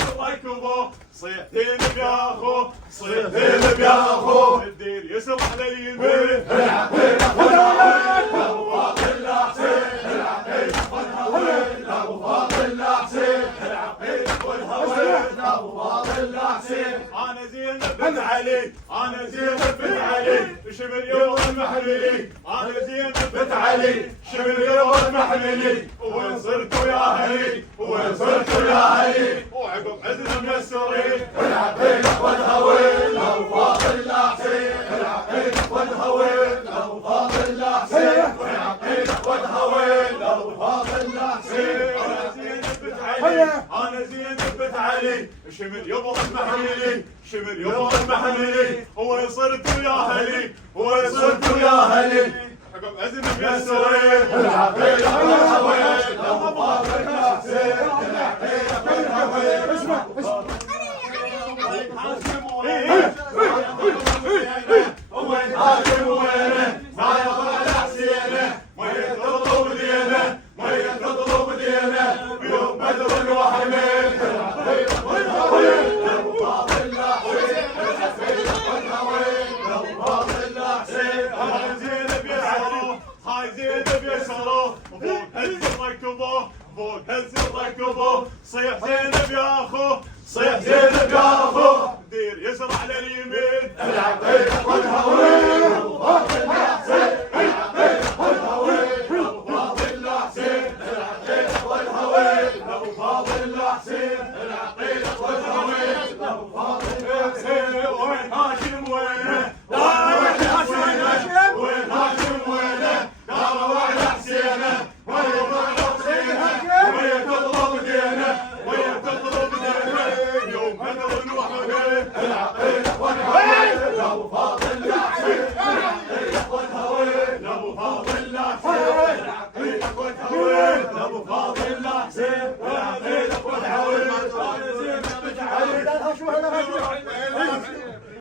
ركبه صيحتين بياخو صيحتين بياخو الدير يسرح على اليمين انا زينب بن علي انا زينب بن علي شمل يوم المحملي انا زينب بن علي شمل يوم المحملي وين صرتوا يا هلي وين صرتوا يا هلي وعقب عزنا ميسرين العقيدة والهوين لو فاضل الحسين العقيدة والهوين لو فاضل الحسين العقيدة والهوين لو فاضل الحسين انا زينب بن علي انا زينب بن علي شمل يوم المحملي شمل يوم المحملي وين صرتوا يا هلي وين صرتوا يا هلي عقب عزنا ميسرين العقيدة والهوين لو فاضل الحسين العقيدة والهوين اسمع وين هاشم وينه ما يطلع لحسينه ما يطلب دينه ما يطلب دينه بيوم بدر وحمين العقيدة والهوين لو فاضل الحسين العقيدة والهوين لو فاضل الحسين هاي زينب يسره هاي زينب يسره فوق هز ركبه فوق هز ركبه صيح زينب يا اخو صيح زينب يا اخو دير يسرع على اليمين العقيدة والهوين لو فاضل الحسين العقيدة والهوين لو فاضل الحسين العقيدة والهوين لو فاضل الحسين العقيدة والهوين لو فاضل الحسين وين هاشم وينه وين هاشم وين هاشم وينه دار وعد حسينه وين يطلب حسينه وين تطلب دينه وين تطلب دينه يوم بدر وحمين العقيدة والهوين لو فاضل الحسين العقيدة والهوين لو فاضل الحسين العقيدة والهوين لو فاضل